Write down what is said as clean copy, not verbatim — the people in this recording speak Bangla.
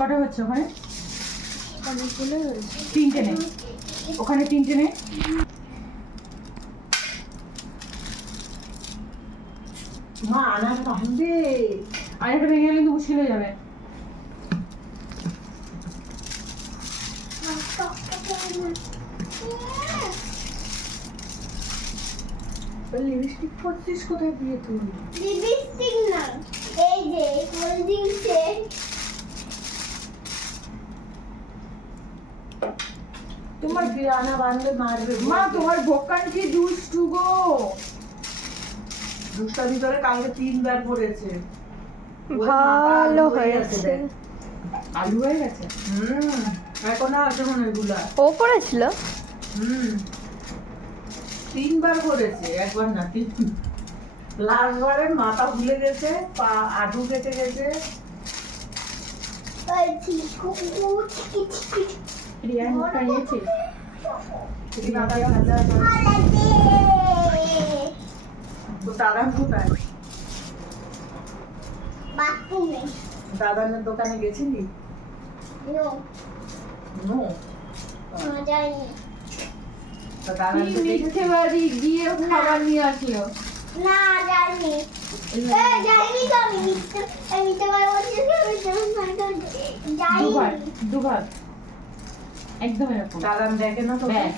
কটা হচ্ছে ওখানে? তিনটে নেই, ওখানে তিনটে নেই। মা আনার ভাঙবে, আরেকটা ভেঙে গেলে কিন্তু মুশকিল হয়ে যাবে। লিপস্টিক পরছিস কোথায় দিয়ে তুই? লিপস্টিক না, এই যে কোল্ড ড্রিঙ্কসের। তোমার বিরানা বাঁধলে মারবে। মা তোমার বোকান কি দুষ্টু গো। দুষ্টার ভিতরে কালকে 3 বার পড়েছে। ভালো হয়েছে। আলু হয়ে গেছে। এখনো আছে মনে হয় গুলা। ও করেছিল? 3 বার করেছে, একবার না 3। লাস্ট বারে মাথা ভুলে গেছে, পা আঁটু কেটে গেছে। রিয়ান মুখটা নিয়েছে। তো দাদা কোথায়? বাথরুমে। দাদানের দোকানে গেছিলি? No, no. যাইনি। তো দাদান তো মিথ্যে বাড়ি গিয়ে খাবার নিয়ে আসলো। না, যাইনি। যাইনি তো আমি মিথ্যে বলে বলছি যে আমি দুবার যাইনি। দুবার একদম এরকম। দাদান দেখে না তো। ব্যাস।